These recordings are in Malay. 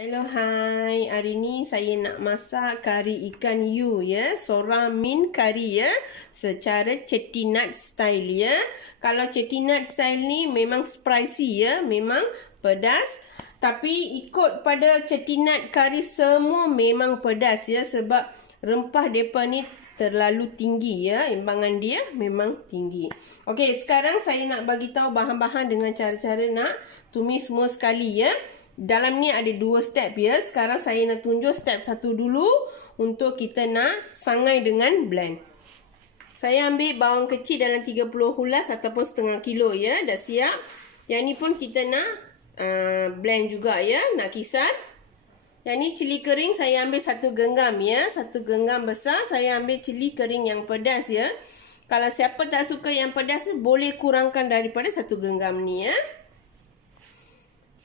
Hello, hai. Hari ni saya nak masak kari ikan hiu ya. Sora min kari ya. Secara chettinad style ya. Kalau chettinad style ni memang spicy ya. Memang pedas. Tapi ikut pada chettinad kari semua memang pedas ya. Sebab rempah mereka ni terlalu tinggi ya. Imbangan dia memang tinggi. Okey, sekarang saya nak bagi tahu bahan-bahan dengan cara-cara nak tumis semua sekali ya. Dalam ni ada 2 step ya. Sekarang saya nak tunjuk step 1 dulu untuk kita nak sangai dengan blend. Saya ambil bawang kecil dalam 30 hulas ataupun setengah kilo ya. Dah siap. Yang ni pun kita nak blend juga ya. Nak kisar. Yang ni cili kering saya ambil 1 genggam ya. 1 genggam besar. Saya ambil cili kering yang pedas ya. Kalau siapa tak suka yang pedas boleh kurangkan daripada 1 genggam ni ya.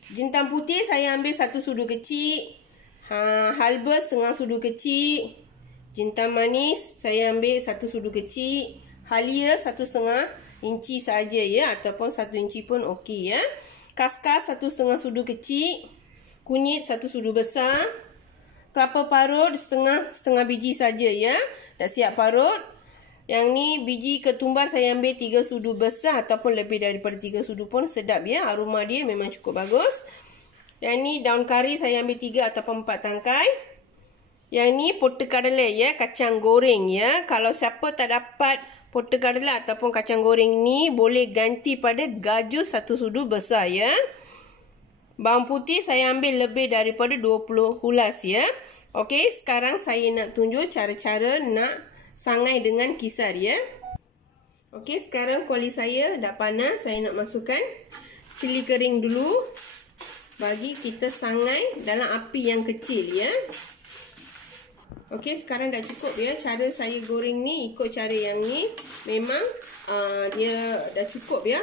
Jintan putih saya ambil 1 sudu kecil. Halba setengah sudu kecil. Jintan manis saya ambil 1 sudu kecil. Halia 1,5 inci saja ya. Ataupun 1 inci pun okey ya. Kaskas 1,5 sudu kecil. Kunyit 1 sudu besar. Kelapa parut setengah biji saja ya. Dah siap parut. Yang ni biji ketumbar saya ambil 3 sudu besar ataupun lebih daripada 3 sudu pun sedap ya. Aroma dia memang cukup bagus. Yang ni daun kari saya ambil 3 ataupun 4 tangkai. Yang ni potta kadala ya, kacang goreng ya. Kalau siapa tak dapat potta kadala ataupun kacang goreng ni boleh ganti pada gajus 1 sudu besar ya. Bawang putih saya ambil lebih daripada 20 hulas ya. Okey, sekarang saya nak tunjuk cara-cara nak sangai dengan kisar ya. Okey, sekarang kuali saya dah panas. Saya nak masukkan cili kering dulu. Bagi kita sangai dalam api yang kecil ya. Okey, sekarang dah cukup ya. Cara saya goreng ni ikut cara yang ni. Memang dia dah cukup ya.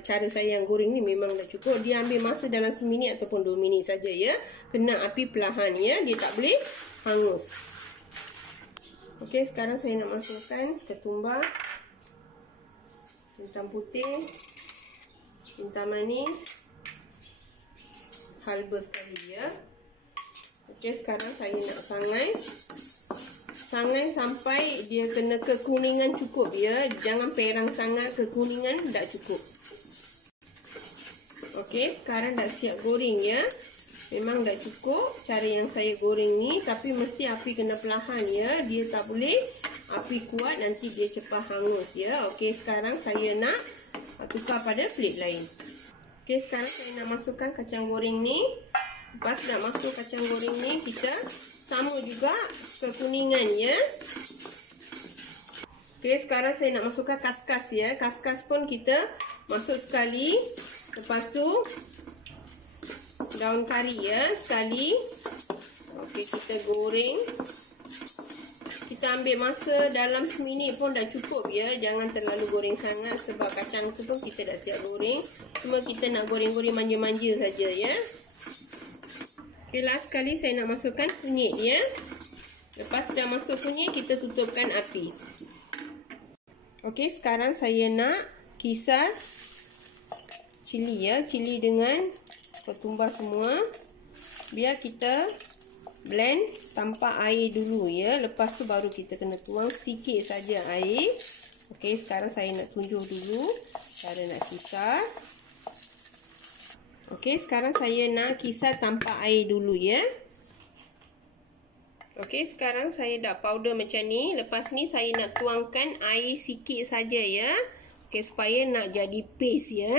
Cara saya yang goreng ni memang dah cukup. Dia ambil masa dalam 1 minit ataupun 2 minit saja ya. Kena api perlahan ya. Dia tak boleh hangus. Okey, sekarang saya nak masukkan ketumbar, jintan putih, jintan manis, halba sekali ya. Okey, sekarang saya nak sangai. Sangai sampai dia kena kekuningan cukup ya. Jangan perang sangat, kekuningan dah cukup. Okey, sekarang dah siap goreng ya. Memang dah cukup cara yang saya goreng ni. Tapi mesti api kena perlahan ya. Dia tak boleh api kuat, nanti dia cepat hangus ya. Okey, sekarang saya nak tukar pada plate lain. Okey, sekarang saya nak masukkan kacang goreng ni. Lepas nak masuk kacang goreng ni, kita sama juga kekuningan ya. Okey, sekarang saya nak masukkan kaskas ya. Kaskas pun kita masuk sekali. Lepas tu daun kari ya, sekali. Okey, kita goreng. Kita ambil masa dalam 1 minit pun dah cukup ya. Jangan terlalu goreng sangat sebab kacang tu pun kita dah siap goreng. Cuma kita nak goreng-goreng manja-manja saja ya. Okey, last sekali saya nak masukkan kunyit ya. Lepas dah masuk kunyit, kita tutupkan api. Okey, sekarang saya nak kisar cili ya. Cili dengan ketumbar semua. Biar kita blend tanpa air dulu ya. Lepas tu baru kita kena tuang sikit saja air. Okey, sekarang saya nak tunjuk dulu cara nak kisar. Okey, sekarang saya nak kisar tanpa air dulu ya. Okey, sekarang saya dah powder macam ni. Lepas ni saya nak tuangkan air sikit saja ya. Okey, supaya nak jadi paste ya.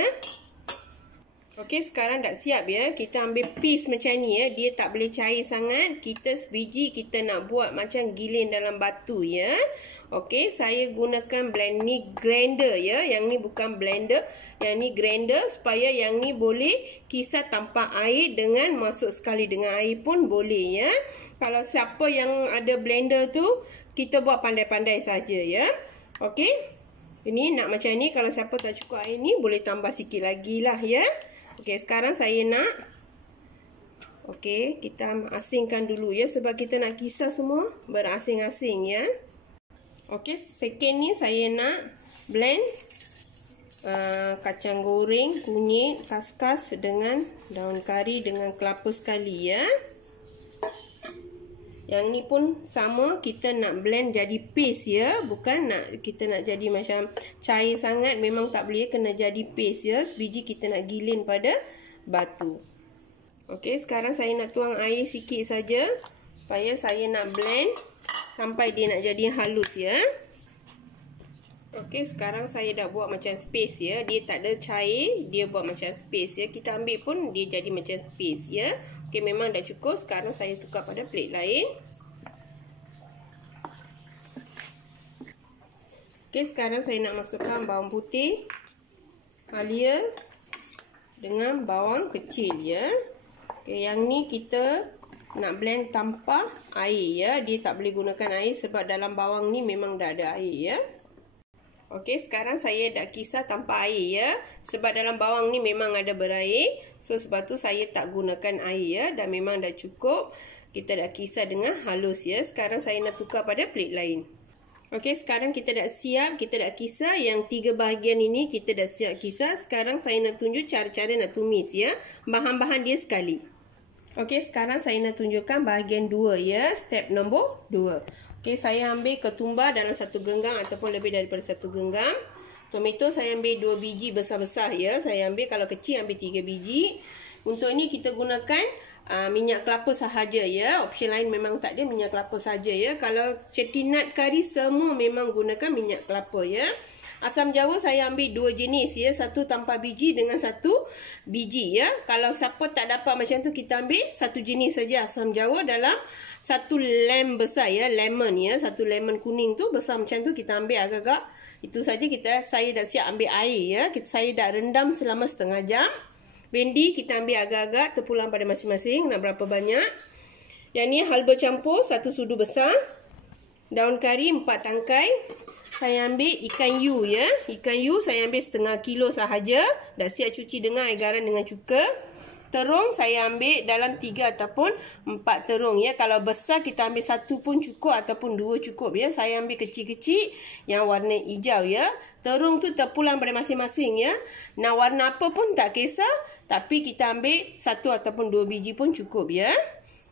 Okey, sekarang dah siap ya. Kita ambil paste macam ni ya. Dia tak boleh cair sangat. Kita sebiji kita nak buat macam giling dalam batu ya. Okey, saya gunakan blend ni grinder ya. Yang ni bukan blender. Yang ni grinder supaya yang ni boleh kisar tanpa air dengan masuk sekali dengan air pun boleh ya. Kalau siapa yang ada blender tu, kita buat pandai-pandai saja ya. Okey. Ini nak macam ni. Kalau siapa tak cukup air ni, boleh tambah sikit lagi lah ya. Okey, sekarang saya nak kita asingkan dulu ya. Sebab kita nak kisar semua berasing-asing ya. Okey, second ni saya nak blend kacang goreng, kunyit, kaskas dengan daun kari dengan kelapa sekali ya. Yang ni pun sama, kita nak blend jadi paste ya, bukan kita nak jadi macam cair sangat, memang tak boleh, kena jadi paste ya. Sebiji kita nak giling pada batu. Okey, sekarang saya nak tuang air sikit saja supaya saya nak blend sampai dia nak jadi halus ya. Okey, sekarang saya dah buat macam space ya. Dia tak ada cair, dia buat macam space ya. Kita ambil pun dia jadi macam space ya. Okey, memang dah cukup. Sekarang saya tukar pada plate lain. Okey, sekarang saya nak masukkan bawang putih halia dengan bawang kecil ya. Okey, yang ni kita nak blend tanpa air ya. Dia tak boleh gunakan air sebab dalam bawang ni memang dah ada air ya. Okey, sekarang saya dah kisar tanpa air ya. Sebab dalam bawang ni memang ada berair. So, sebab tu saya tak gunakan air ya. Dan memang dah cukup. Kita dah kisar dengan halus ya. Sekarang saya nak tukar pada plate lain. Okey, sekarang kita dah siap. Kita dah kisar. Yang 3 bahagian ini kita dah siap kisar. Sekarang saya nak tunjuk cara-cara nak tumis ya. Bahan-bahan dia sekali. Okey, sekarang saya nak tunjukkan bahagian 2 ya. Step nombor 2. Okey, saya ambil ketumbar dalam 1 genggam ataupun lebih daripada 1 genggam. Tomato saya ambil 2 biji besar-besar ya. Saya ambil, kalau kecil ambil 3 biji. Untuk ini kita gunakan minyak kelapa sahaja ya. Option lain memang tak ada, minyak kelapa sahaja ya. Kalau chettinad kari semua memang gunakan minyak kelapa ya. Asam jawa saya ambil 2 jenis ya. 1 tanpa biji dengan 1 biji ya. Kalau siapa tak dapat macam tu, kita ambil 1 jenis saja asam jawa dalam 1 lem besar ya. Lemon ya. 1 lemon kuning tu besar macam tu kita ambil agak-agak. Itu saja saya dah siap ambil air ya. Saya dah rendam selama setengah jam. Bendi kita ambil agak-agak, terpulang pada masing-masing nak berapa banyak. Yang ni halba campur 1 sudu besar. Daun kari 4 tangkai. Saya ambil ikan yu ya. Ikan yu saya ambil setengah kilo sahaja. Dah siap cuci dengan air garam dengan cuka. Terung saya ambil dalam 3 ataupun 4 terung ya. Kalau besar kita ambil 1 pun cukup ataupun 2 cukup ya. Saya ambil kecil-kecil yang warna hijau ya. Terung tu terpulang pada masing-masing ya. Nak warna apa pun tak kisah. Tapi kita ambil 1 ataupun 2 biji pun cukup ya.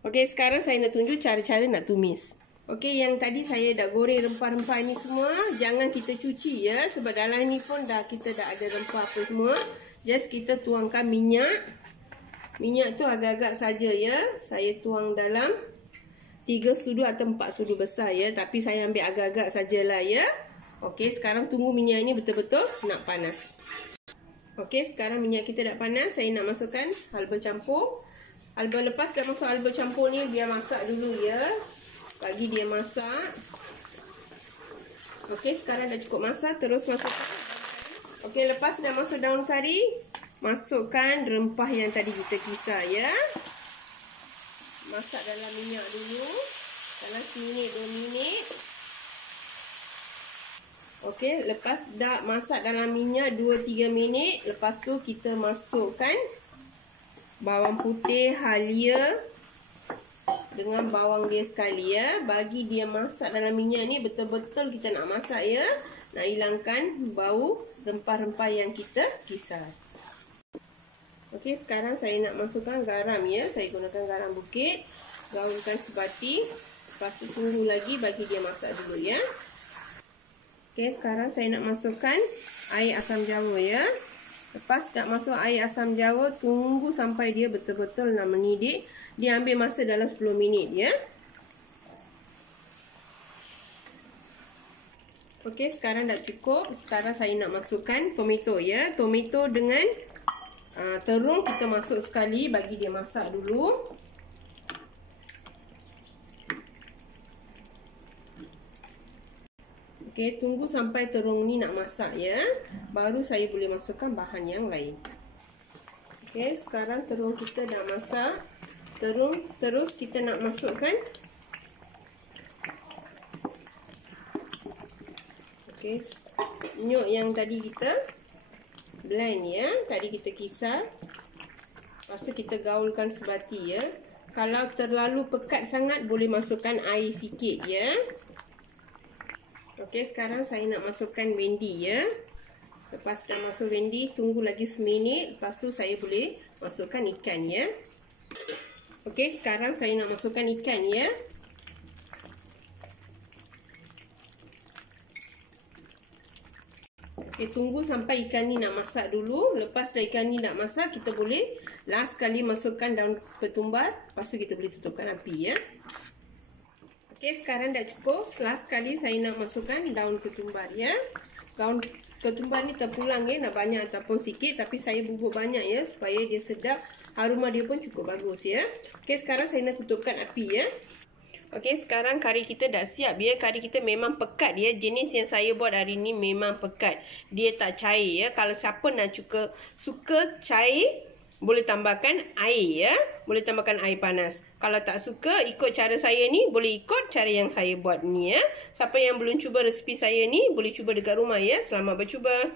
Okey, sekarang saya nak tunjuk cara-cara nak tumis. Okey, yang tadi saya dah goreng rempah-rempah ni semua, jangan kita cuci ya. Sebab dalam ni pun kita dah ada rempah apa semua. Just kita tuangkan minyak. Minyak tu agak-agak saja ya. Saya tuang dalam 3 sudu atau 4 sudu besar ya. Tapi saya ambil agak-agak sajalah ya. Okey, sekarang tunggu minyak ni betul-betul nak panas. Okey, sekarang minyak kita dah panas. Saya nak masukkan halba campur. Lepas dah masuk halba campur ni, biar masak dulu ya. Bagi dia masak. Okey, sekarang dah cukup masak. Terus masukkan. Okey, lepas dah masuk daun kari, masukkan rempah yang tadi kita kisar ya. Masak dalam minyak dulu. Dalam 1 minit, 2 minit. Okey, lepas dah masak dalam minyak 2-3 minit. Lepas tu kita masukkan bawang putih halia dengan bawang dia sekali ya. Bagi dia masak dalam minyak ni betul-betul kita nak masak ya. Nak hilangkan bau rempah-rempah yang kita kisar. Okey, sekarang saya nak masukkan garam ya. Saya gunakan garam bukit. Gaulkan sebati. Lepas tu tunggu lagi bagi dia masak dulu ya. Okey, sekarang saya nak masukkan air asam jawa ya. Lepas dah masuk air asam jawa, tunggu sampai dia betul-betul nak mendidih. Dia ambil masa dalam 10 minit ya. Okey, sekarang dah cukup. Sekarang saya nak masukkan tomato ya. Tomato dengan terung kita masuk sekali bagi dia masak dulu. Okey, tunggu sampai terung ni nak masak ya. Baru saya boleh masukkan bahan yang lain. Okey, sekarang terung kita dah masak. Terus kita nak masukkan. Okey, minyak yang tadi kita blend ya. Tadi kita kisar. Lepas tu kita gaulkan sebati ya. Kalau terlalu pekat sangat, boleh masukkan air sikit ya. Okey, sekarang saya nak masukkan bendi ya. Lepas dah masuk rendi, tunggu lagi seminit. Lepas tu saya boleh masukkan ikan ya. Okey, sekarang saya nak masukkan ikan ya. Okey, tunggu sampai ikan ni nak masak dulu. Lepas dah ikan ni nak masak, kita boleh last kali masukkan daun ketumbar. Lepas tu kita boleh tutupkan api ya. Okey, sekarang dah cukup. Last kali saya nak masukkan daun ketumbar ya. Daun ketumbar ni terpulang ya, nak banyak ataupun sikit, tapi saya bubuk banyak ya supaya dia sedap. Aroma dia pun cukup bagus ya. Okey, sekarang saya nak tutupkan api ya. Okey, sekarang kari kita dah siap ya. Kari kita memang pekat ya. Jenis yang saya buat hari ni memang pekat. Dia tak cair ya. Kalau siapa nak suka cair, boleh tambahkan air ya. Boleh tambahkan air panas. Kalau tak suka ikut cara saya ni, boleh ikut cara yang saya buat ni ya. Siapa yang belum cuba resipi saya ni, boleh cuba dekat rumah ya. Selamat bercuba.